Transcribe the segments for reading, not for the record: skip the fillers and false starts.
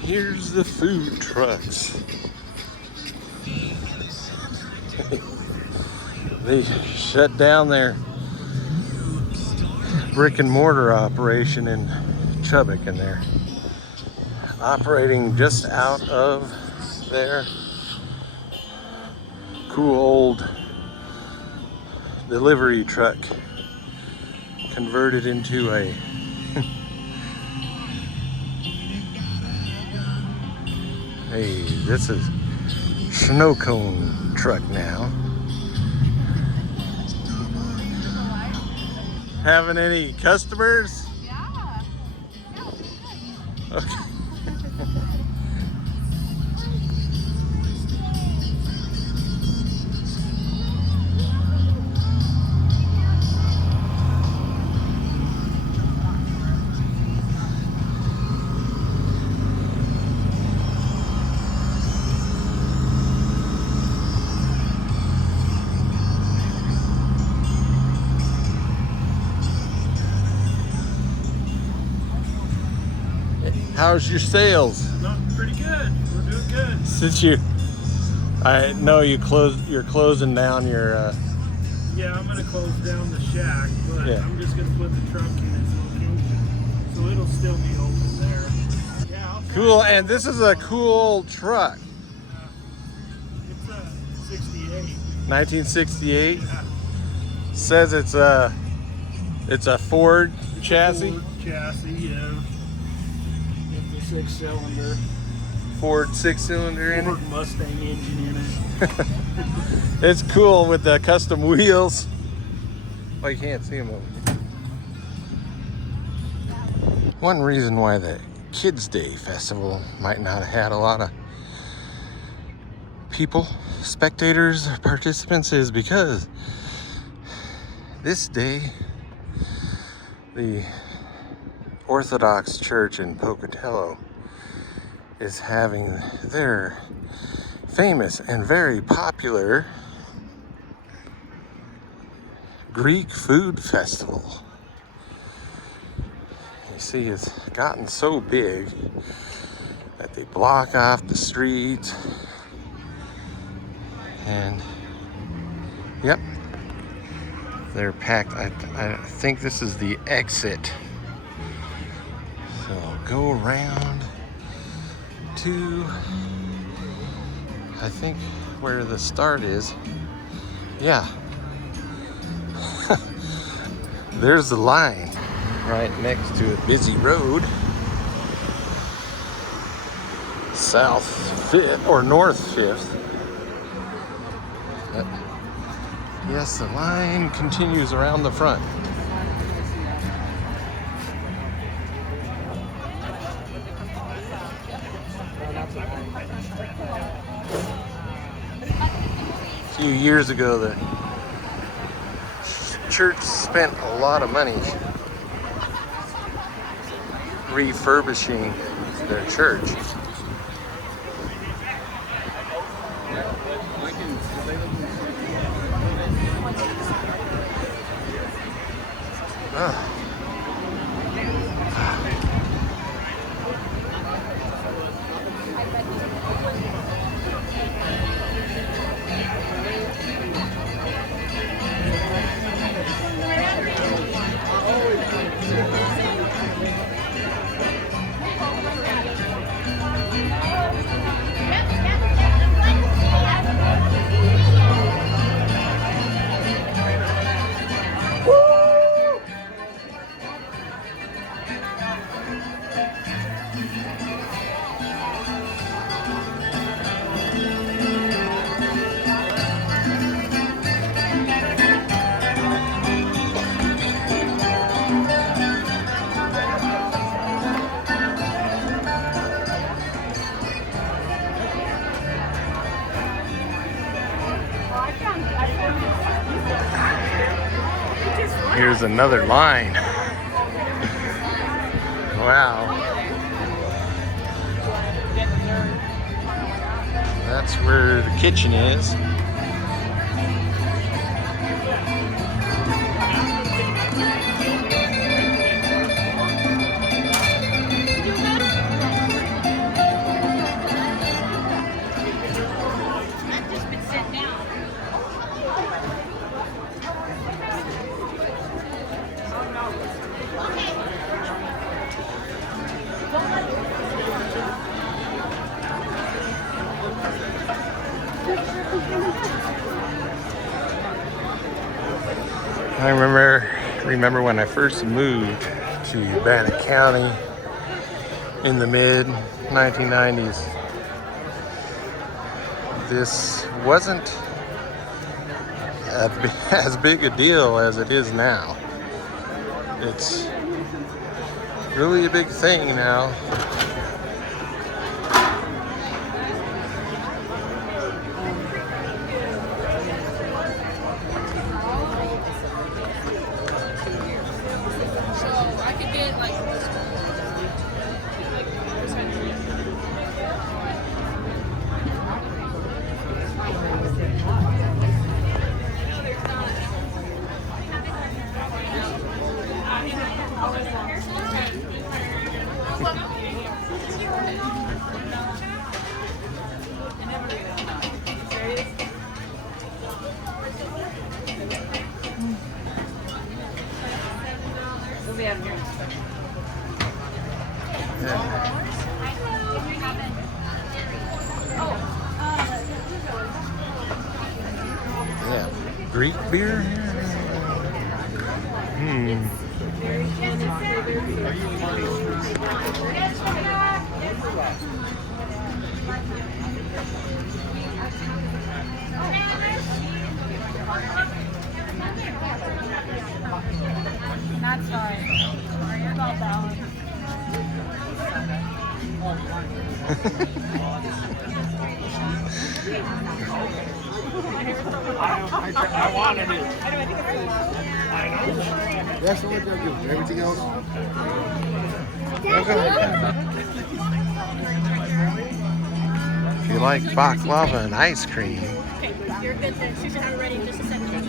here's the food trucks. They shut down their brick and mortar operation in Chubbuck, and they're operating just out of their cool old delivery truck converted into a hey, this is snow cone truck now. Having any customers? Yeah. Okay. How's your sales? Not pretty good. We're doing good. Since I know you're closing down your. Yeah, I'm gonna close down the shack, but Yeah. I'm just gonna put the truck in its location, so it'll still be open there. Yeah. Cool, and this is a cool old truck. It's a 68. 1968. Yeah. Says it's a Ford chassis. Ford chassis, yeah. It's a 6-cylinder. Ford 6-cylinder in it. Ford Mustang engine in it. It's cool with the custom wheels. Oh, you can't see them over here. One reason why the Kids Day Festival might not have had a lot of people, spectators, or participants is because this day the Orthodox Church in Pocatello is having their famous and very popular Greek food festival. You see, it's gotten so big that they block off the streets, and yep, they're packed. I think this is the exit, so go around to, I think, where the start is. Yeah. There's the line right next to a busy road. South 5th or North 5th. But yes, the line continues around the front. A few years ago, the church spent a lot of money refurbishing their church. Here's another line. Wow. That's where the kitchen is. I remember when I first moved to Bannock County in the mid 1990s. This wasn't as big a deal as it is now. It's really a big thing now. Yeah, Greek beer. That's fine. You're about balance. I wanted it. That's the one they'll do. Everything else. If you like baklava and ice cream, Okay, you're good then. She should have it ready in just a second. It's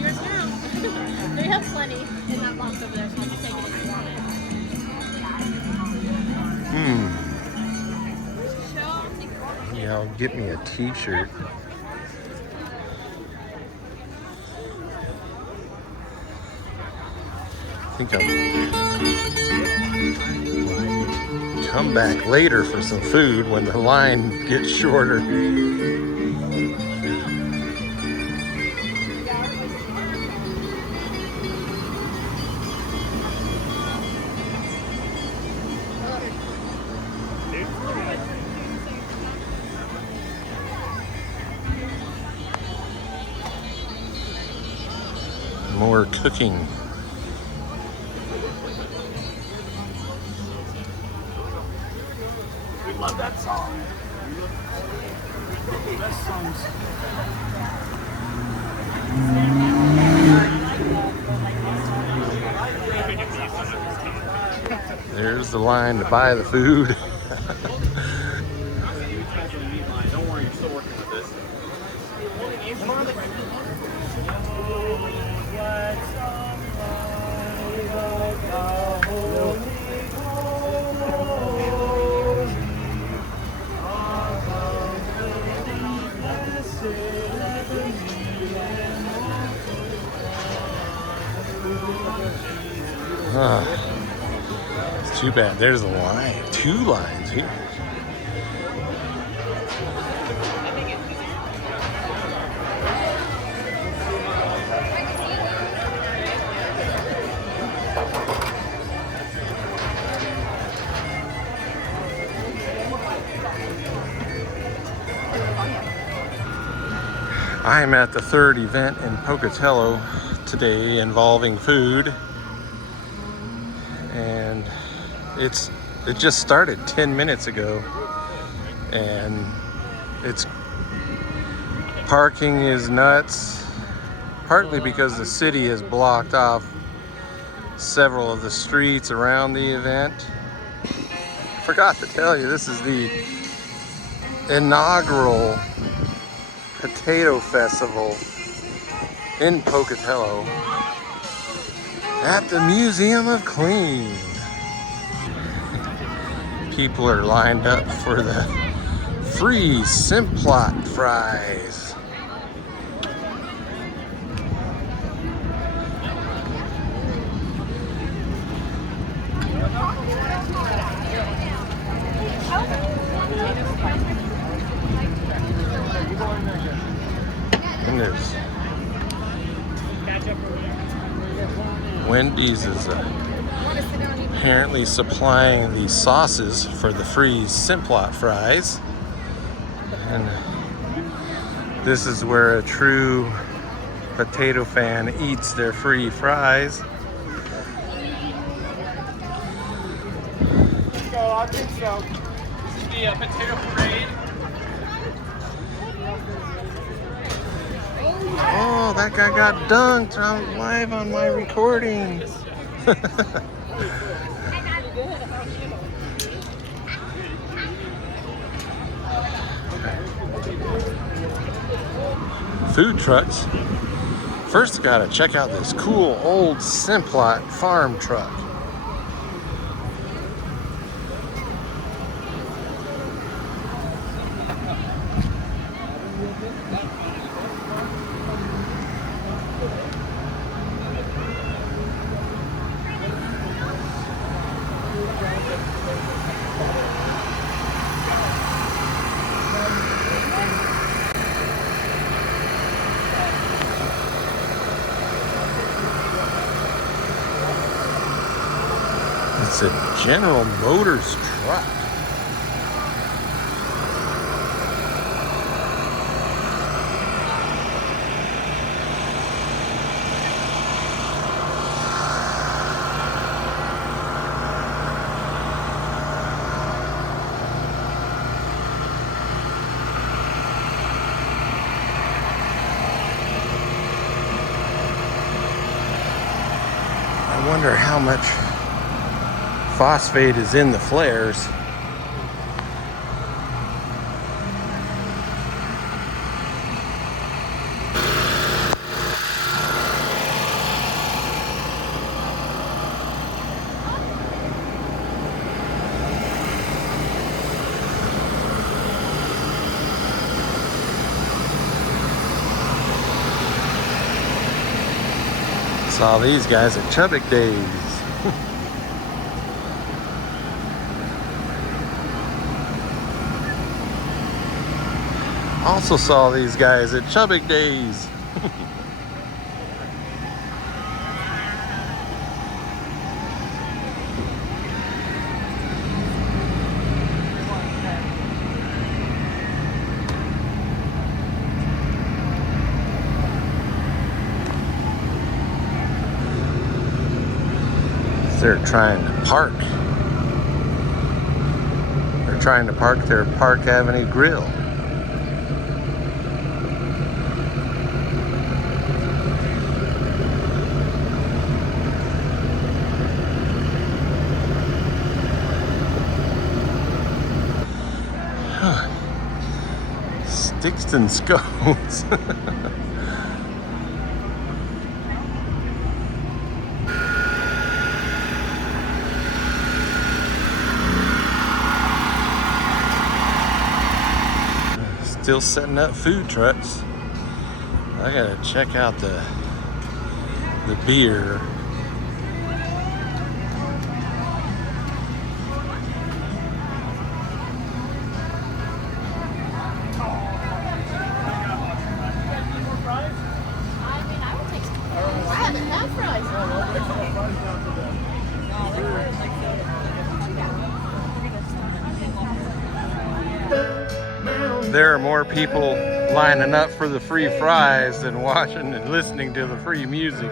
yours now. They have plenty in that box over there, so I'll just take it if you want it. yeah, get me a t-shirt. I think I'll come back later for some food when the line gets shorter. More cooking. We love that song. Best songs. There's the line to buy the food. Don't worry, you're still working with this. It's too bad. There's a line. 2 lines here. I'm at the 3rd event in Pocatello today involving food, and it just started 10 minutes ago, and parking is nuts, partly because the city has blocked off several of the streets around the event. Forgot to tell you, this is the inaugural Potato Festival in Pocatello at the Museum of Clean. People are lined up for the free Simplot fries. is. Wendy's is apparently supplying the sauces for the free Simplot fries. And this is where a true potato fan eats their free fries. I think so. This is the potato parade. Oh, that guy got dunked. I'm live on my recording. Food trucks. First, gotta check out this cool old Simplot farm truck. It's a General Motors truck. I wonder how much phosphate is in the flares. Saw these guys at Chubbuck Days. Also saw these guys at Chubbuck Days. They're trying to park. They're trying to park their Park Avenue grill. Sticks and scones. Still setting up food trucks. I gotta check out the beer. There are more people lining up for the free fries than watching and listening to the free music.